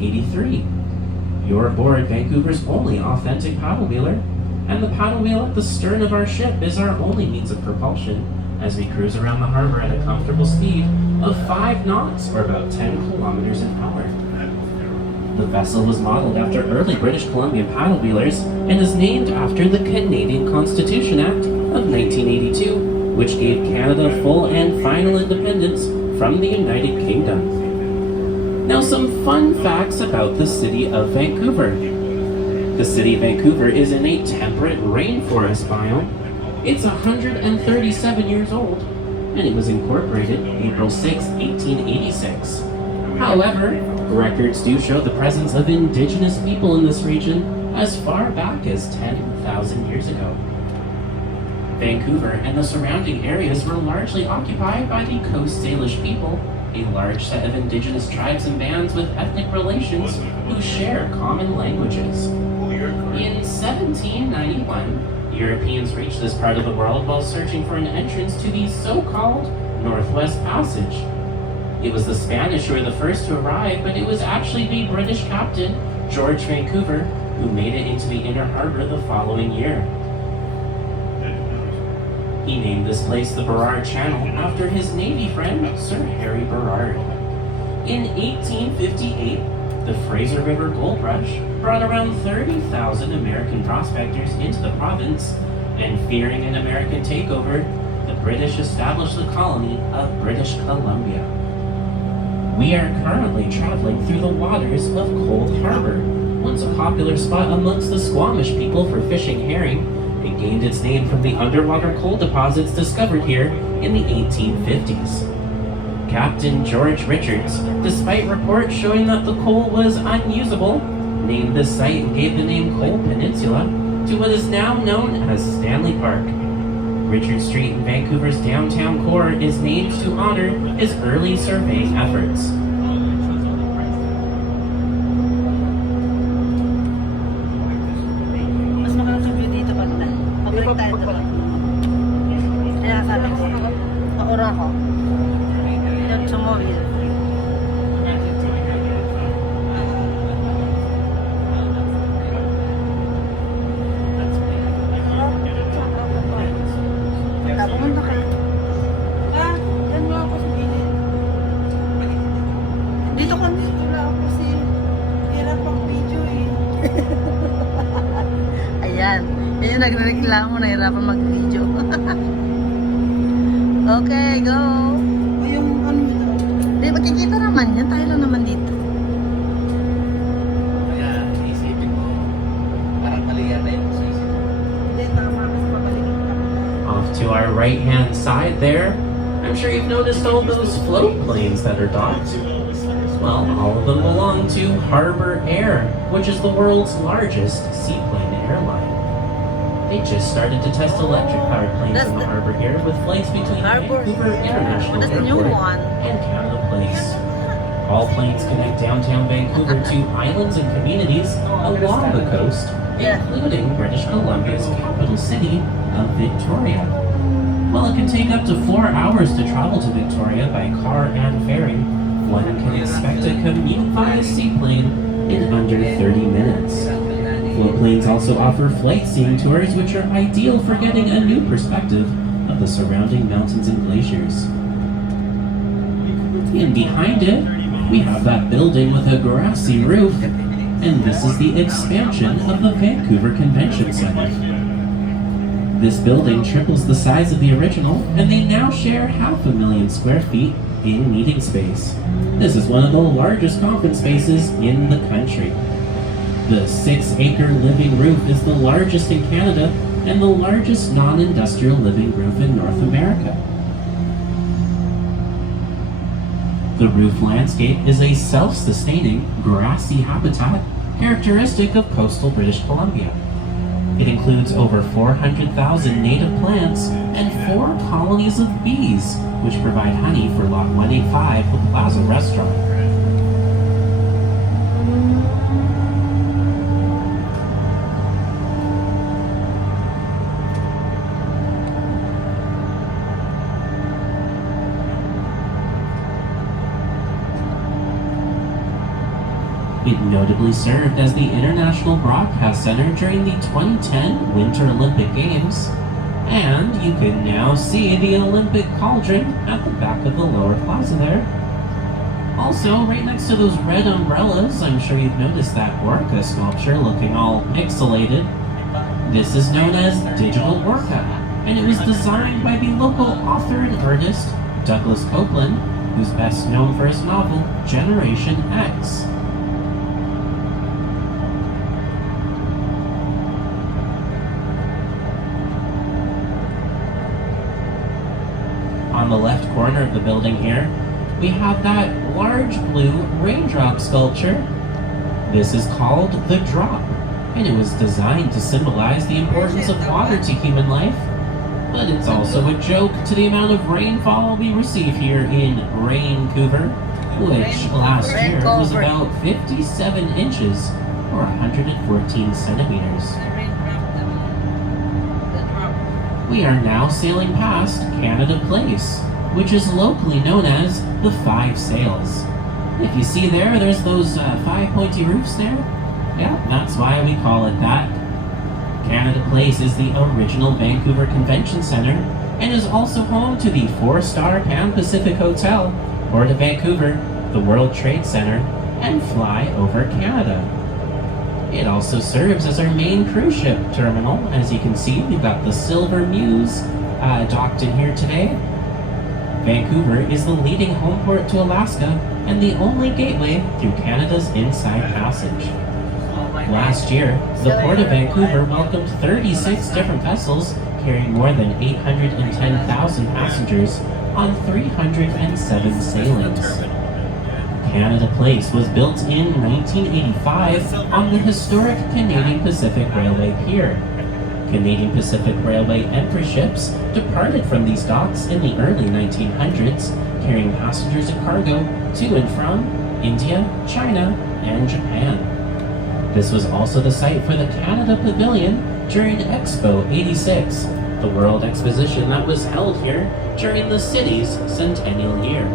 1983. You're aboard Vancouver's only authentic paddle wheeler, and the paddle wheel at the stern of our ship is our only means of propulsion as we cruise around the harbor at a comfortable speed of 5 knots or about 10 kilometers an hour. The vessel was modeled after early British Columbian paddle wheelers and is named after the Canadian Constitution Act of 1982, which gave Canada full and final independence from the United Kingdom. Now, some fun facts about the city of Vancouver. The city of Vancouver is in a temperate rainforest biome. It's 137 years old, and it was incorporated April 6, 1886. However, records do show the presence of indigenous people in this region as far back as 10,000 years ago. Vancouver and the surrounding areas were largely occupied by the Coast Salish people, a large set of indigenous tribes and bands with ethnic relations who share common languages. In 1791, Europeans reached this part of the world while searching for an entrance to the so-called Northwest Passage. It was the Spanish who were the first to arrive, but it was actually the British captain, George Vancouver, who made it into the inner harbor the following year. He named this place the Burrard Channel after his Navy friend, Sir Harry Burrard. In 1858, the Fraser River Gold Rush brought around 30,000 American prospectors into the province, and fearing an American takeover, the British established the colony of British Columbia. We are currently traveling through the waters of Cold Harbour, once a popular spot amongst the Squamish people for fishing herring. It gained its name from the underwater coal deposits discovered here in the 1850s. Captain George Richards, despite reports showing that the coal was unusable, named this site and gave the name Coal Peninsula to what is now known as Stanley Park. Richard Street in Vancouver's downtown core is named to honor his early surveying efforts. Mas makakabyo dito banda. Pabalik tayo doon. Kaya sabi ko, naura ko. Doon sa mobile. Pumunta ka. Yan mo ako sa gilid. Dito ka dito lang ako kasi hirap ang video eh. Ayan. Yan yung nagreklamo na hirapan mag-video. Okay, go. O yung ano dito? Di, makikita naman yan. Tayo lang naman dito. Kaya isipin mo, parang mali yata yung sa isip mo. Hindi, tama. Kasi pabalik ka. Off to our right-hand side there, I'm sure you've noticed all those float planes that are docked. Well, all of them belong to Harbour Air, which is the world's largest seaplane airline. They just started to test electric-powered planes That's in the the- harbor here with flights between Harbour. Vancouver International That's the new Airport one. and Canada Place. All planes connect downtown Vancouver to islands and communities along the coast, Yeah. including British Columbia's capital city of Victoria. While it can take up to 4 hours to travel to Victoria by car and ferry, one can expect to commute via seaplane in under 30 minutes. Floatplanes also offer flight seeing tours, which are ideal for getting a new perspective of the surrounding mountains and glaciers. And behind it, we have that building with a grassy roof, and this is the expansion of the Vancouver Convention Center. This building triples the size of the original, and they now share 500,000 square feet in meeting space. This is one of the largest conference spaces in the country. The 6-acre living roof is the largest in Canada and the largest non-industrial living roof in North America. The roof landscape is a self-sustaining, grassy habitat characteristic of coastal British Columbia. It includes over 400,000 native plants and 4 colonies of bees, which provide honey for Lot 185, the Plaza Restaurant. It notably served as the International Broadcast Center during the 2010 Winter Olympic Games, and you can now see the Olympic cauldron at the back of the lower plaza there. Also, right next to those red umbrellas, I'm sure you've noticed that orca sculpture looking all pixelated. This is known as Digital Orca, and it was designed by the local author and artist, Douglas Copeland, who's best known for his novel, Generation X. On the left corner of the building here, we have that large blue raindrop sculpture. This is called the Drop, and it was designed to symbolize the importance of water to human life, but it's also a joke to the amount of rainfall we receive here in Vancouver, which last year was about 57 inches or 114 centimeters. We are now sailing past Canada Place, which is locally known as the Five Sails. If you see there's those 5 pointy roofs there. Yeah, that's why we call it that. Canada Place is the original Vancouver Convention Center and is also home to the 4-star Pan Pacific Hotel, Port of Vancouver, the World Trade Center, and Fly Over Canada. It also serves as our main cruise ship terminal. As you can see, we've got the Silver Muse docked in here today. Vancouver is the leading home port to Alaska and the only gateway through Canada's Inside Passage. Last year, the Port of Vancouver welcomed 36 different vessels carrying more than 810,000 passengers on 307 sailings. Canada Place was built in 1985 on the historic Canadian Pacific Railway Pier. Canadian Pacific Railway entry ships departed from these docks in the early 1900s, carrying passengers and cargo to and from India, China, and Japan. This was also the site for the Canada Pavilion during Expo 86, the World Exposition that was held here during the city's centennial year.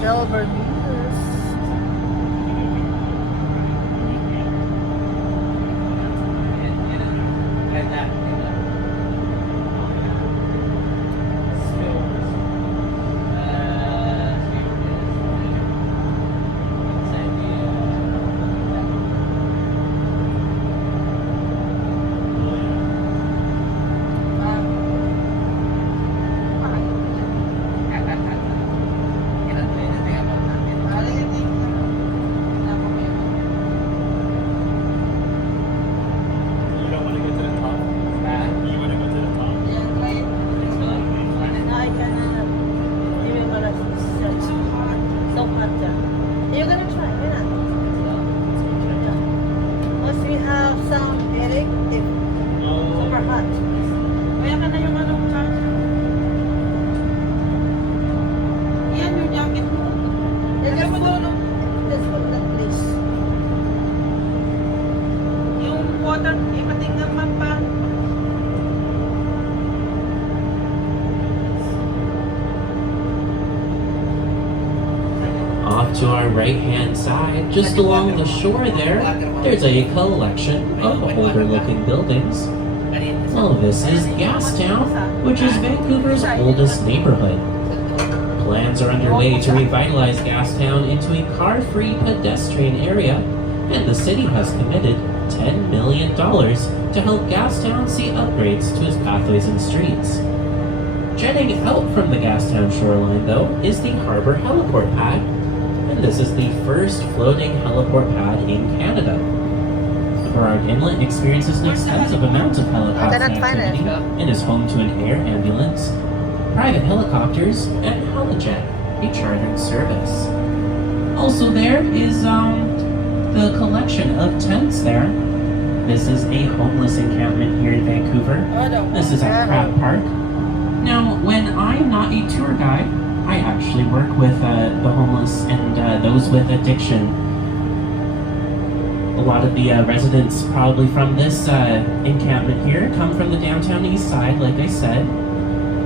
Silver Muse. You're gonna try, why not? Once we have some headache, super hot. Kaya ka na yung anong charger. Yan yung jacket mo. Let's put that place. Yung water, ipatingnan man pa. Off to our right-hand side, just along the shore there's a collection of older-looking buildings. Well, this is Gastown, which is Vancouver's oldest neighborhood. Plans are underway to revitalize Gastown into a car-free pedestrian area, and the city has committed $10 million to help Gastown see upgrades to its pathways and streets. Jetting out from the Gastown shoreline, though, is the Harbour heliport pad, and this is the first floating heliport pad in Canada. Burrard Inlet experiences an extensive amount of helicopter activity and is home to an air ambulance, private helicopters, and Helijet, a chartered service. Also there is the collection of tents there. This is a homeless encampment here in Vancouver. This is at Crab Park. Now, when I'm not a tour guide, I actually work with the homeless and those with addiction. A lot of the residents probably from this encampment here come from the downtown east side, like I said.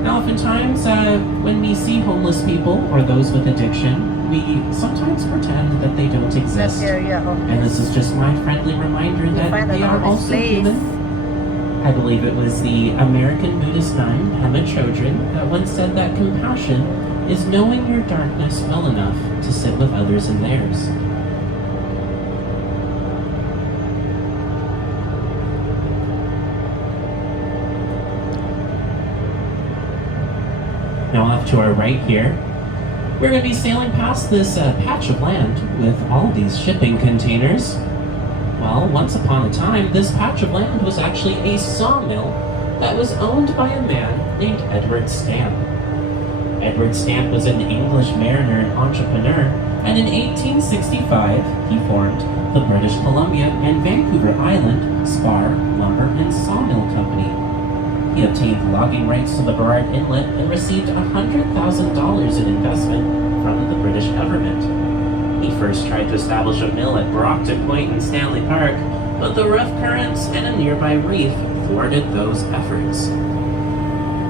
Now, oftentimes, when we see homeless people or those with addiction, we sometimes pretend that they don't That exist. area, And this is just my friendly reminder that find they a are homeless also place. human. I believe it was the American Buddhist nun, Pema Chodron, that once said that compassion is knowing your darkness well enough to sit with others in theirs. Now off to our right here, we're going to be sailing past this patch of land with all these shipping containers. Well, once upon a time, this patch of land was actually a sawmill that was owned by a man named Edward Stamp. Edward Stamp was an English mariner and entrepreneur, and in 1865, he formed the British Columbia and Vancouver Island Spar, Lumber, and Sawmill Company. He obtained logging rights to the Burrard Inlet and received $100,000 in investment from the British government. He first tried to establish a mill at Brockton Point in Stanley Park, but the rough currents and a nearby reef thwarted those efforts.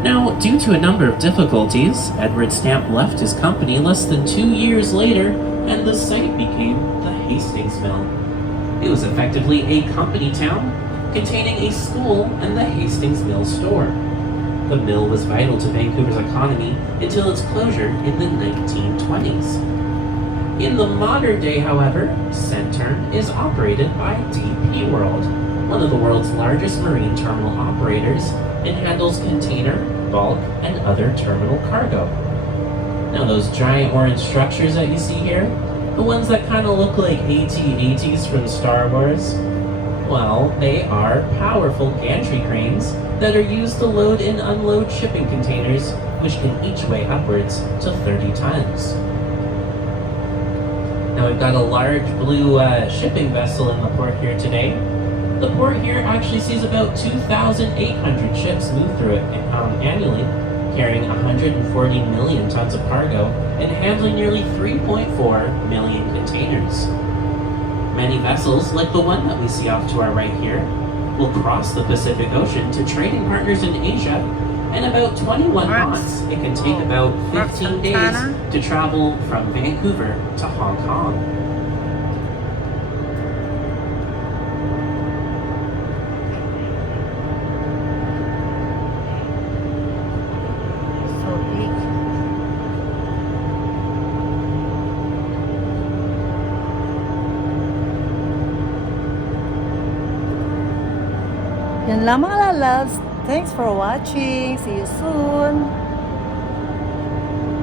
Now, due to a number of difficulties, Edward Stamp left his company less than 2 years later, and the site became the Hastings Mill. It was effectively a company town, containing a school and the Hastings Mill store. The mill was vital to Vancouver's economy until its closure in the 1920s. In the modern day, however, Centerm is operated by DP World, one of the world's largest marine terminal operators, and handles container, bulk, and other terminal cargo. Now those giant orange structures that you see here, the ones that kind of look like AT-ATs from Star Wars, well, they are powerful gantry cranes that are used to load and unload shipping containers, which can each weigh upwards to 30 tons. Now we've got a large blue shipping vessel in the port here today. The port here actually sees about 2,800 ships move through it annually, carrying 140 million tons of cargo and handling nearly 3.4 million containers. Many vessels, like the one that we see off to our right here, will cross the Pacific Ocean to trading partners in Asia, and about 21 knots. It can take about 15 days to travel from Vancouver to Hong Kong. So big. Yan lang mga loves. Thanks for watching. See you soon.